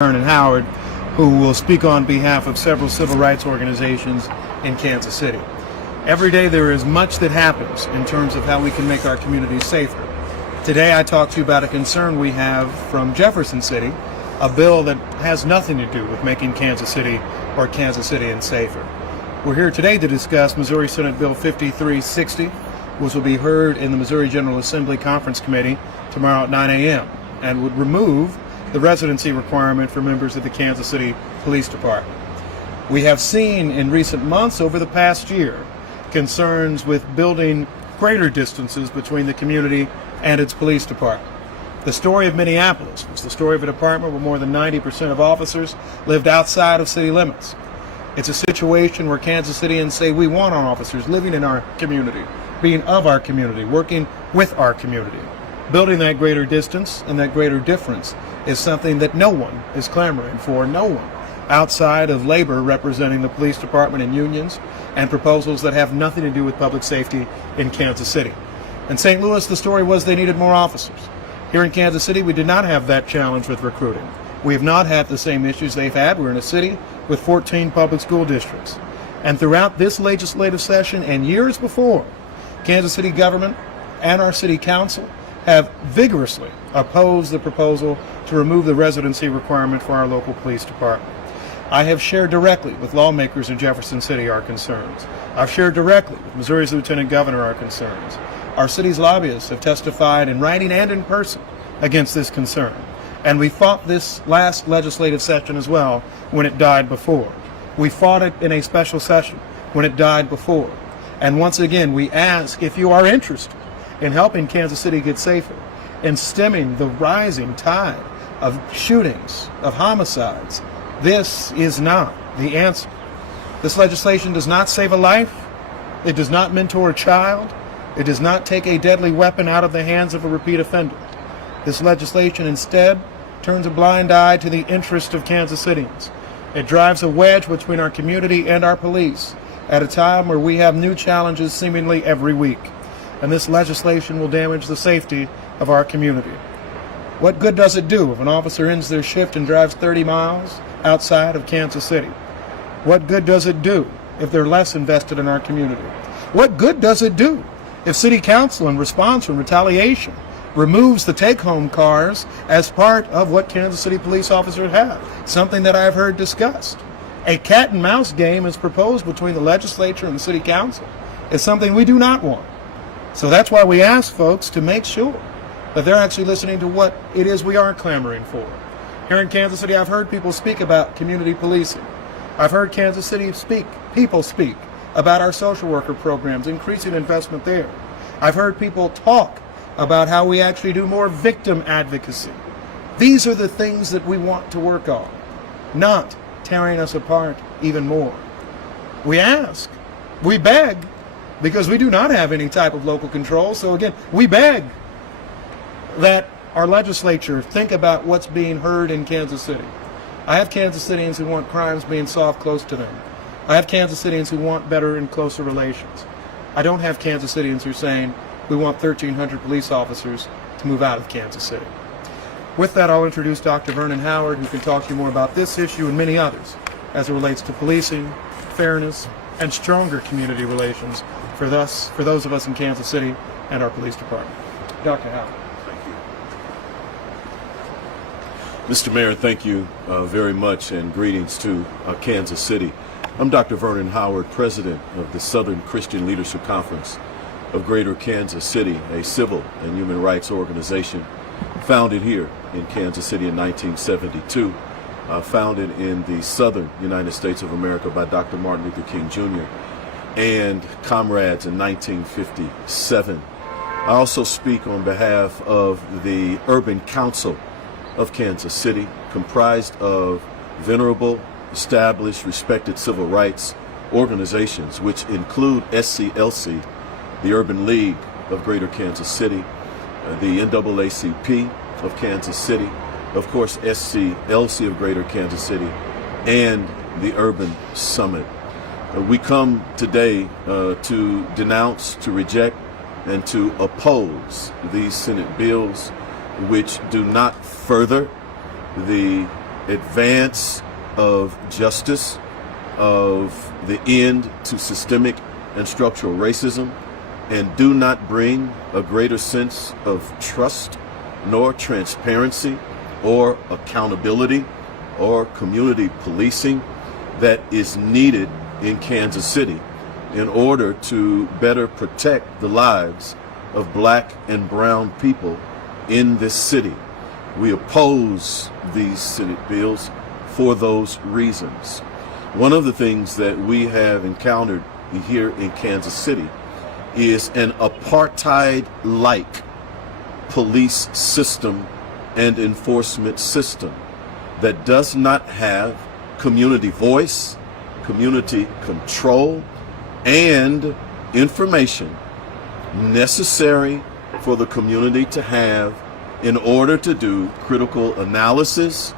Vernon Howard, who will speak on behalf of several civil rights organizations in Kansas City. Every day there is much that happens in terms of how we can make our communities safer. Today I talk to you about a concern we have from Jefferson City, a bill that has nothing to do with making Kansas City or Kansas Citians safer. We're here today to discuss Missouri Senate Bill 5360, which will be heard in the Missouri General Assembly Conference Committee tomorrow at 9 a.m. and would remove the residency requirement for members of the Kansas City Police Department. We have seen in recent months over the past year concerns with building greater distances between the community and its police department. The story of Minneapolis was the story of a department where more than 90% of officers lived outside of city limits. It's a situation where Kansas Cityans say we want our officers living in our community, being of our community, working with our community. Building that greater distance and that greater difference is something that no one is clamoring for, no one outside of labor representing the police department and unions, and proposals that have nothing to do with public safety in Kansas City. In St. Louis, the story was they needed more officers. Here in Kansas City, we did not have that challenge with recruiting. We have not had the same issues they've had. We're in a city with 14 public school districts. And throughout this legislative session and years before, Kansas City government and our city council have vigorously opposed the proposal to remove the residency requirement for our local police department. I have shared directly with lawmakers in Jefferson City our concerns. I've shared directly with Missouri's Lieutenant Governor our concerns. Our city's lobbyists have testified in writing and in person against this concern. And we fought this last legislative session as well when it died before. We fought it in a special session when it died before. And once again, we ask if you are interested in helping Kansas City get safer, in stemming the rising tide of shootings, of homicides. This is not the answer. This legislation does not save a life. It does not mentor a child. It does not take a deadly weapon out of the hands of a repeat offender. This legislation instead turns a blind eye to the interest of Kansas Cityans. It drives a wedge between our community and our police at a time where we have new challenges seemingly every week. And this legislation will damage the safety of our community. What good does it do if an officer ends their shift and drives 30 miles outside of Kansas City? What good does it do if they're less invested in our community? What good does it do if City Council, in response from retaliation, removes the take-home cars as part of what Kansas City police officers have? Something that I've heard discussed. A cat and mouse game is proposed between the legislature and the City Council. It's something we do not want. So that's why we ask folks to make sure that they're actually listening to what it is we are clamoring for. Here in Kansas City, I've heard people speak about community policing. I've heard Kansas City people speak about our social worker programs, increasing investment there. I've heard people talk about how we actually do more victim advocacy. These are the things that we want to work on, not tearing us apart even more. We ask, we beg, because we do not have any type of local control. So again, we beg that our legislature think about what's being heard in Kansas City. I have Kansas Cityans who want crimes being solved close to them. I have Kansas Cityans who want better and closer relations. I don't have Kansas Cityans who are saying we want 1,300 police officers to move out of Kansas City. With that, I'll introduce Dr. Vernon Howard, who can talk to you more about this issue and many others as it relates to policing, fairness, and stronger community relations for those of us in Kansas City and our police department. Dr. Howard. Thank you. Mr. Mayor, thank you very much, and greetings to Kansas City. I'm Dr. Vernon Howard, president of the Southern Christian Leadership Conference of Greater Kansas City, a civil and human rights organization founded here in Kansas City in 1972, founded in the southern United States of America by Dr. Martin Luther King Jr. and comrades in 1957. I also speak on behalf of the Urban Council of Kansas City, comprised of venerable, established, respected civil rights organizations, which include SCLC, the Urban League of Greater Kansas City, the NAACP of Kansas City, of course SCLC of Greater Kansas City, and the Urban Summit. We come today to denounce, to reject, and to oppose these Senate bills which do not further the advance of justice, of the end to systemic and structural racism, and do not bring a greater sense of trust, nor transparency, or accountability, or community policing that is needed in Kansas City in order to better protect the lives of Black and brown people in this city. We oppose these Senate bills for those reasons. One of the things that we have encountered here in Kansas City is an apartheid-like police system and enforcement system that does not have community voice, community control, and information necessary for the community to have in order to do critical analysis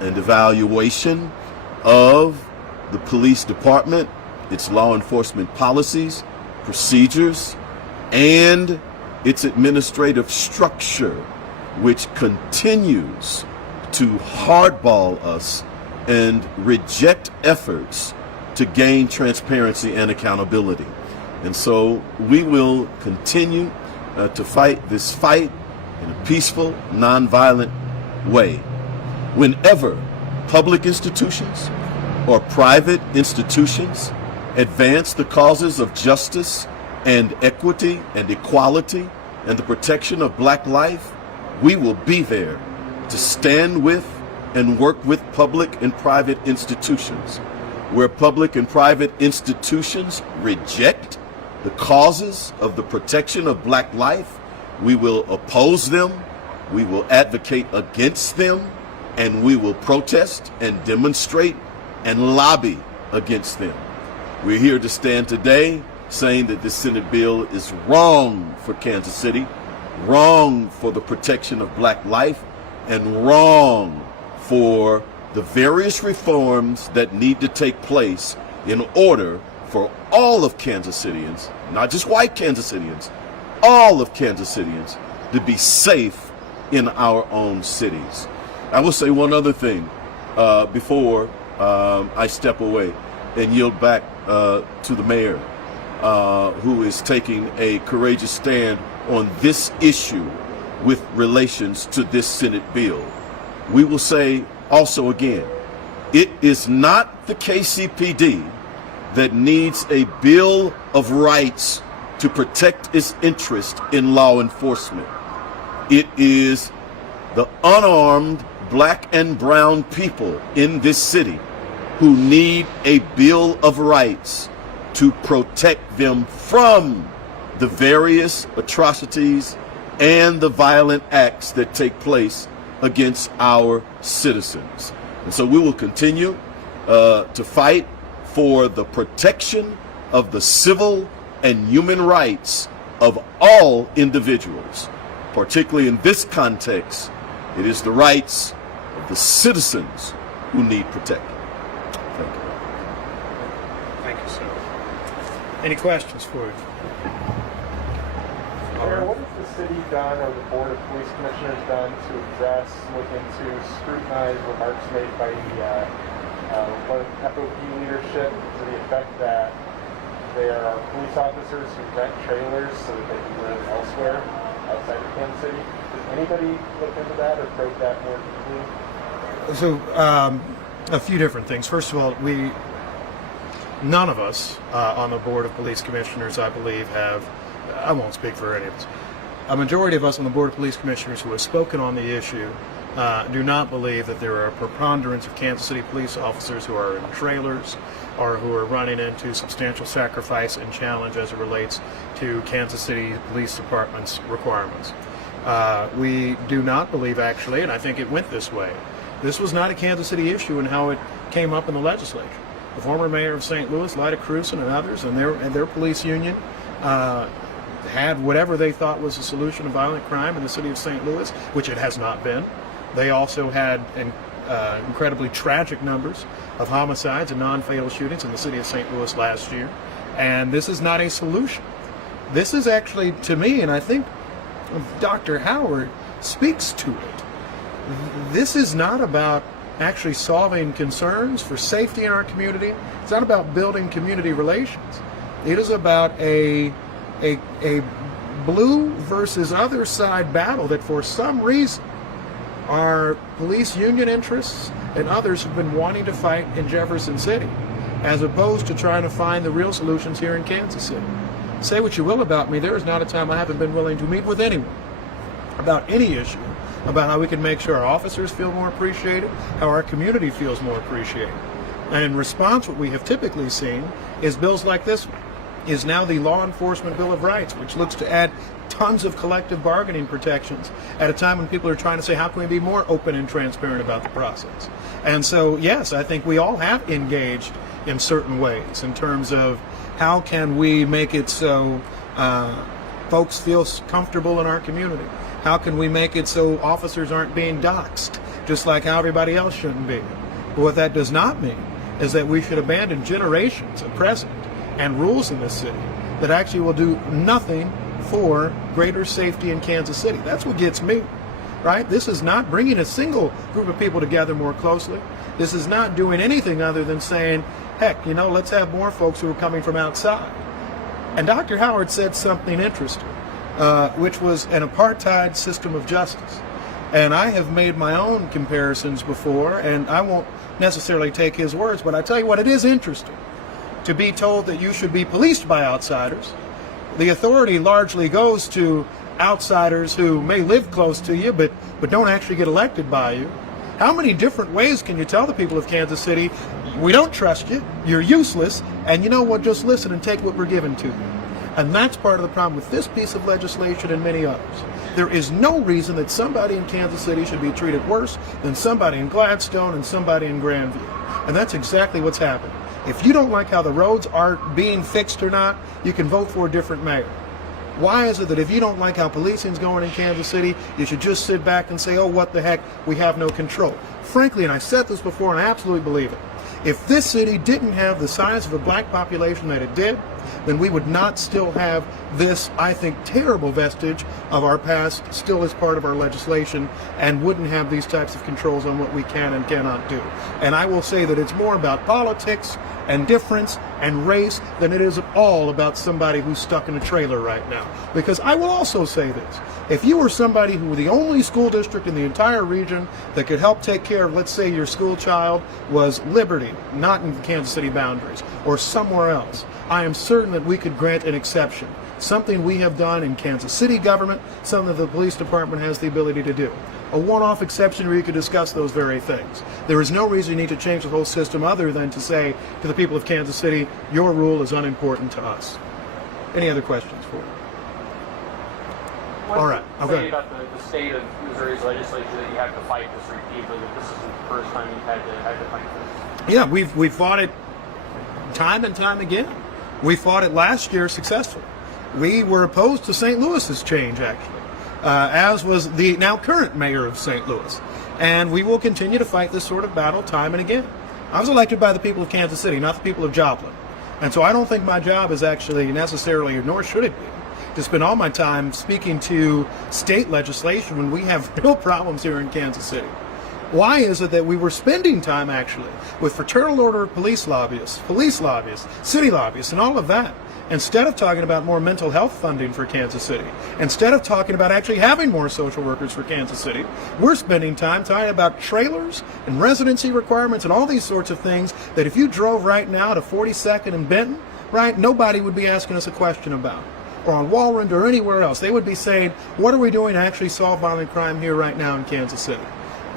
and evaluation of the police department, its law enforcement policies, procedures, and its administrative structure, which continues to hardball us and reject efforts to gain transparency and accountability. And so we will continue to fight this fight in a peaceful, nonviolent way. Whenever public institutions or private institutions advance the causes of justice and equity and equality and the protection of Black life, we will be there to stand with and work with public and private institutions. Where public and private institutions reject the causes of the protection of Black life, we will oppose them, we will advocate against them, and we will protest and demonstrate and lobby against them. We're here to stand today saying that this Senate bill is wrong for Kansas City, wrong for the protection of Black life, and wrong for the various reforms that need to take place in order for all of Kansas Cityans, not just white Kansas Cityans, all of Kansas Cityans to be safe in our own cities. I will say one other thing before I step away and yield back to the mayor, who is taking a courageous stand on this issue with relations to this Senate bill. We will say also again, it is not the KCPD that needs a Bill of Rights to protect its interest in law enforcement. It is the unarmed Black and brown people in this city who need a Bill of Rights to protect them from the various atrocities and the violent acts that take place against our citizens. And so we will continue to fight for the protection of the civil and human rights of all individuals. Particularly in this context, it is the rights of the citizens who need protecting. Thank you. Thank you, sir. Any questions for you? Mayor, what has the city done or the Board of Police Commissioners done to address, look into, scrutinize remarks made by the FOP leadership to the effect that there are police officers who rent trailers so that they can live elsewhere outside of Kansas City? Does anybody look into that or probe that more deeply? So, a few different things. First of all, none of us on the Board of Police Commissioners, I believe, I won't speak for any of us. A majority of us on the Board of Police Commissioners who have spoken on the issue do not believe that there are a preponderance of Kansas City police officers who are in trailers or who are running into substantial sacrifice and challenge as it relates to Kansas City Police Department's requirements. We do not believe, actually, and I think it went this way. This was not a Kansas City issue in how it came up in the legislature. The former mayor of St. Louis, Lyda Crewson, and others, and their police union had whatever they thought was the solution to violent crime in the city of St. Louis, which it has not been. They also had incredibly tragic numbers of homicides and non-fatal shootings in the city of St. Louis last year. And this is not a solution. This is actually, to me, and I think Dr. Howard speaks to it, this is not about actually solving concerns for safety in our community. It's not about building community relations. It is about a blue versus other side battle that for some reason our police union interests and others have been wanting to fight in Jefferson City, as opposed to trying to find the real solutions here in Kansas City. Say what you will about me, there is not a time I haven't been willing to meet with anyone about any issue, about how we can make sure our officers feel more appreciated, how our community feels more appreciated. And in response, what we have typically seen is bills like this one, is now the Law Enforcement Bill of Rights, which looks to add tons of collective bargaining protections at a time when people are trying to say, how can we be more open and transparent about the process? And so, yes, I think we all have engaged in certain ways in terms of how can we make it so folks feel comfortable in our community? How can we make it so officers aren't being doxxed, just like how everybody else shouldn't be? But what that does not mean is that we should abandon generations of precedent and rules in this city that actually will do nothing for greater safety in Kansas City. That's what gets me, right? This is not bringing a single group of people together more closely. This is not doing anything other than saying, heck, let's have more folks who are coming from outside. And Dr. Howard said something interesting, which was an apartheid system of justice. And I have made my own comparisons before, and I won't necessarily take his words, but I tell you what, it is interesting to be told that you should be policed by outsiders. The authority largely goes to outsiders who may live close to you, but don't actually get elected by you. How many different ways can you tell the people of Kansas City, we don't trust you, you're useless, and you know what, just listen and take what we're giving to you? And that's part of the problem with this piece of legislation and many others. There is no reason that somebody in Kansas City should be treated worse than somebody in Gladstone and somebody in Grandview. And that's exactly what's happening. If you don't like how the roads are being fixed or not, you can vote for a different mayor. Why is it that if you don't like how policing's going in Kansas City, you should just sit back and say, oh, what the heck, we have no control? Frankly, and I said this before and I absolutely believe it, if this city didn't have the size of a black population that it did, then we would not still have this, I think, terrible vestige of our past still as part of our legislation, and wouldn't have these types of controls on what we can and cannot do. And I will say that it's more about politics and difference and race than it is at all about somebody who's stuck in a trailer right now. Because I will also say this, if you were somebody who were the only school district in the entire region that could help take care of, let's say your school child was Liberty, not in the Kansas City boundaries, or somewhere else, I am certain that we could grant an exception. Something we have done in Kansas City government, something that the police department has the ability to do. A one-off exception where you could discuss those very things. There is no reason you need to change the whole system other than to say to the people of Kansas City, your rule is unimportant to us. Any other questions for you? All right. Say about the state of Missouri's legislature that you have to fight this repeatedly, that this isn't the first time you've had to fight this. Yeah, we've fought it time and time again. We fought it last year successfully. We were opposed to St. Louis's change, actually, as was the now current mayor of St. Louis. And we will continue to fight this sort of battle time and again. I was elected by the people of Kansas City, not the people of Joplin. And so I don't think my job is actually necessarily, nor should it be, to spend all my time speaking to state legislation when we have real problems here in Kansas City. Why is it that we were spending time actually with fraternal order police lobbyists, city lobbyists, and all of that, instead of talking about more mental health funding for Kansas City, instead of talking about actually having more social workers for Kansas City, we're spending time talking about trailers and residency requirements and all these sorts of things that if you drove right now to 42nd and Benton, right, nobody would be asking us a question about. Or on Walrand or anywhere else. They would be saying, what are we doing to actually solve violent crime here right now in Kansas City?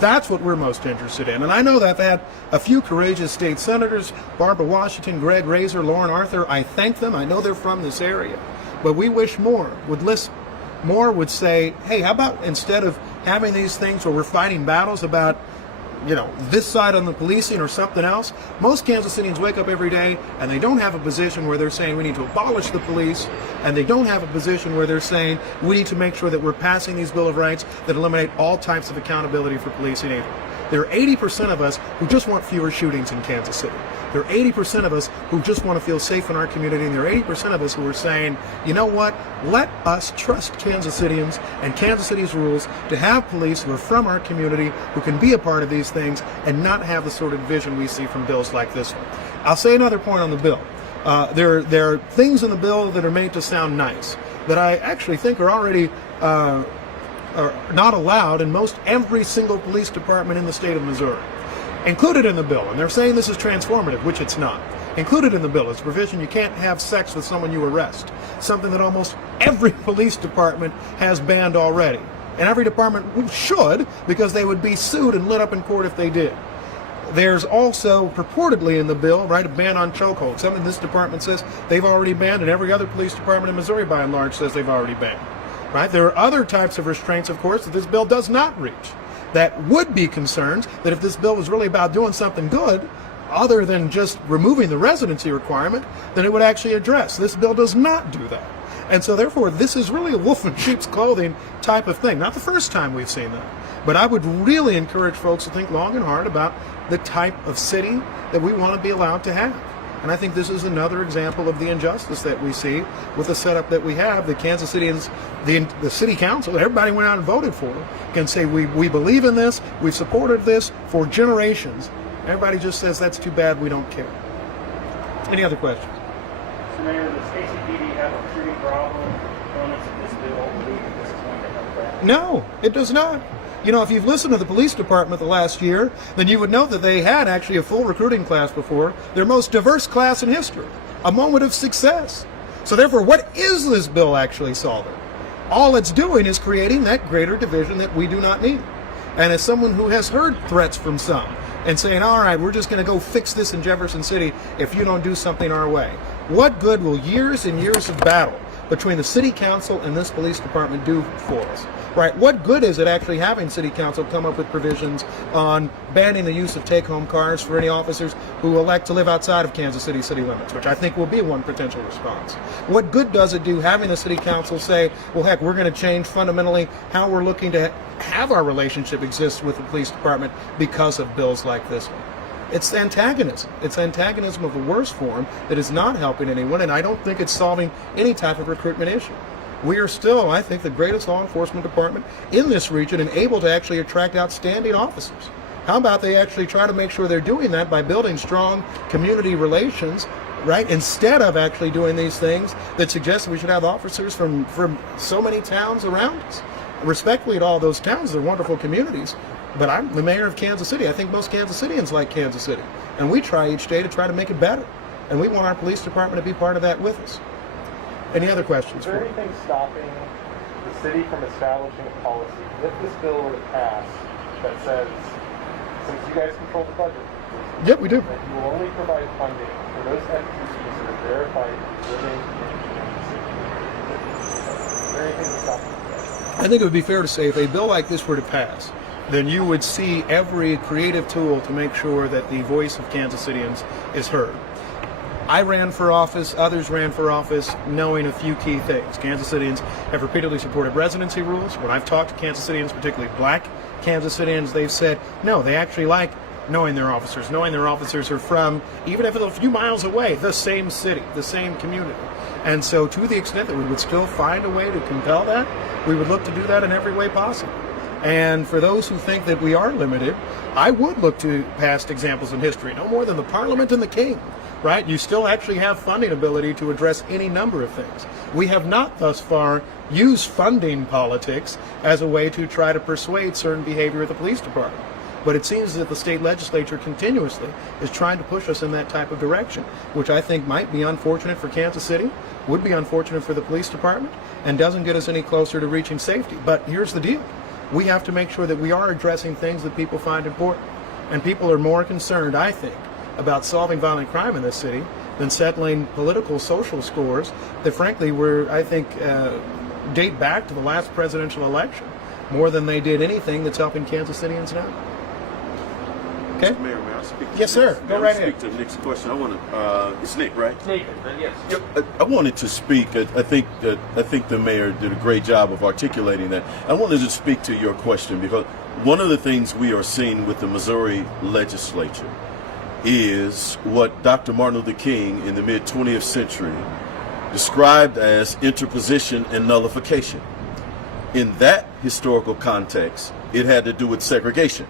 That's what we're most interested in. And I know that I've had a few courageous state senators, Barbara Washington, Greg Razor, Lauren Arthur. I thank them. I know they're from this area. But we wish more would listen. More would say, hey, how about instead of having these things where we're fighting battles about, this side on the policing or something else, most Kansas Cityans wake up every day and they don't have a position where they're saying we need to abolish the police, and they don't have a position where they're saying we need to make sure that we're passing these Bill of Rights that eliminate all types of accountability for policing either. There are 80% of us who just want fewer shootings in Kansas City. There are 80% of us who just want to feel safe in our community, and there are 80% of us who are saying, you know what, let us trust Kansas Cityans and Kansas City's rules to have police who are from our community, who can be a part of these things, and not have the sort of division we see from bills like this one. I'll say another point on the bill. There are things in the bill that are made to sound nice that I actually think are already are not allowed in most every single police department in the state of Missouri. Included in the bill, and they're saying this is transformative, which it's not. Included in the bill is provision you can't have sex with someone you arrest, something that almost every police department has banned already. And every department should, because they would be sued and lit up in court if they did. There's also purportedly in the bill, right, a ban on chokehold, something this department says they've already banned, and every other police department in Missouri by and large says they've already banned. Right? There are other types of restraints, of course, that this bill does not reach. That would be concerns that if this bill was really about doing something good, other than just removing the residency requirement, then it would actually address. This bill does not do that. And so therefore, this is really a wolf in sheep's clothing type of thing. Not the first time we've seen that. But I would really encourage folks to think long and hard about the type of city that we want to be allowed to have. And I think this is another example of the injustice that we see with the setup that we have. The Kansas Cityans, the city council, everybody went out and voted for it, can say we believe in this, we've supported this for generations. Everybody just says that's too bad, we don't care. Any other questions? So Mayor, does KCPD have a shooting problem? Elements of this bill believe that this is going to help that? No, it does not. You know, if you've listened to the police department the last year, then you would know that they had actually a full recruiting class before, their most diverse class in history, a moment of success. So therefore, what is this bill actually solving? All it's doing is creating that greater division that we do not need. And as someone who has heard threats from some and saying, all right, we're just going to go fix this in Jefferson City if you don't do something our way. What good will years and years of battle between the city council and this police department do for us? Right? What good is it actually having city council come up with provisions on banning the use of take-home cars for any officers who elect to live outside of Kansas City city limits, which I think will be one potential response? What good does it do having the city council say, well, heck, we're going to change fundamentally how we're looking to have our relationship exist with the police department because of bills like this one? It's antagonism. It's antagonism of the worst form that is not helping anyone, and I don't think it's solving any type of recruitment issue. We are still, I think, the greatest law enforcement department in this region and able to actually attract outstanding officers. How about they actually try to make sure they're doing that by building strong community relations, right? Instead of actually doing these things that suggest that we should have officers from so many towns around us. Respectfully to all those towns, they're wonderful communities, but I'm the mayor of Kansas City. I think most Kansas Cityans like Kansas City, and we try each day to try to make it better, and we want our police department to be part of that with us. Any other questions? Is there anything stopping the city from establishing a policy, if this bill were to pass, that says, since you guys control the budget, Yep, we do. that you will only provide funding for those entities that are verified living in Kansas City? Is there anything to stop that? I think it would be fair to say if a bill like this were to pass, then you would see every creative tool to make sure that the voice of Kansas Cityans is heard. I ran for office, others ran for office, knowing a few key things. Kansas Cityans have repeatedly supported residency rules. When I've talked to Kansas Cityans, particularly black Kansas Cityans, they've said, no, they actually like knowing their officers are from, even if it's a few miles away, the same city, the same community. And so to the extent that we would still find a way to compel that, we would look to do that in every way possible. And for those who think that we are limited, I would look to past examples in history, no more than the Parliament and the King. Right? You still actually have funding ability to address any number of things. We have not thus far used funding politics as a way to try to persuade certain behavior of the police department. But it seems that the state legislature continuously is trying to push us in that type of direction, which I think might be unfortunate for Kansas City, would be unfortunate for the police department, and doesn't get us any closer to reaching safety. But here's the deal. We have to make sure that we are addressing things that people find important. And people are more concerned, I think, about solving violent crime in this city than settling political social scores that frankly were, I think, date back to the last presidential election more than they did anything that's helping Kansas Cityans now. Okay. Mr. Mayor, may I speak to Yes, sir. Nick? Go May right I ahead. speak to Nick's question. I want to, it's Nick, right? Nathan, but yes. Yep. I wanted to speak. I think the mayor did a great job of articulating that. I wanted to speak to your question because one of the things we are seeing with the Missouri legislature is what Dr. Martin Luther King in the mid 20th century described as interposition and nullification. In that historical context, it had to do with segregation.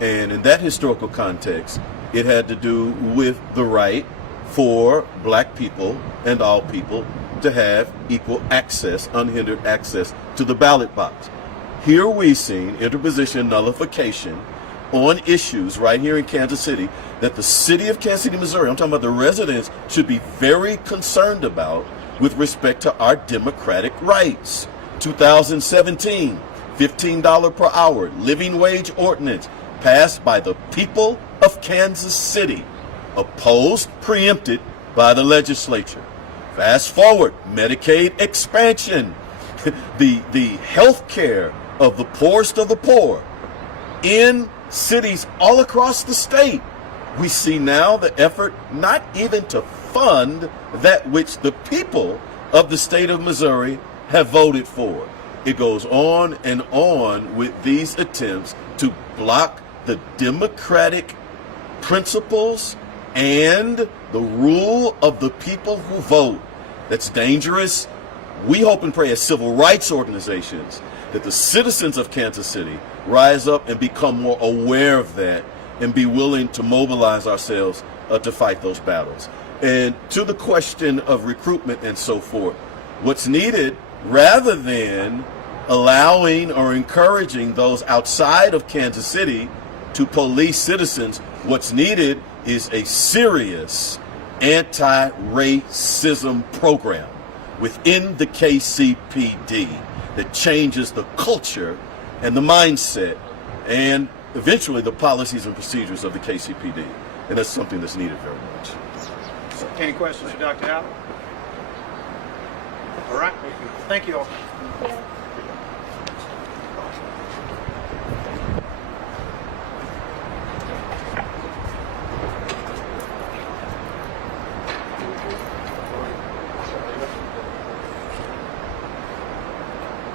And in that historical context, it had to do with the right for black people and all people to have equal access, unhindered access to the ballot box. Here we've seen interposition, nullification on issues right here in Kansas City that the city of Kansas City, Missouri, I'm talking about the residents, should be very concerned about with respect to our democratic rights. 2017, $15 per hour living wage ordinance passed by the people of Kansas City, opposed, preempted by the legislature. Fast forward, Medicaid expansion, the health care of the poorest of the poor in cities all across the state. We see now the effort not even to fund that which the people of the state of Missouri have voted for. It goes on and on with these attempts to block the democratic principles and the rule of the people who vote. That's dangerous. We hope and pray as civil rights organizations that the citizens of Kansas City rise up and become more aware of that and be willing to mobilize ourselves to fight those battles. And to the question of recruitment and so forth, what's needed, rather than allowing or encouraging those outside of Kansas City to police citizens, what's needed is a serious anti-racism program within the KCPD that changes the culture and the mindset and eventually the policies and procedures of the KCPD. And that's something that's needed very much. Any questions for Dr. Howard? All right. Thank you all. Thank you.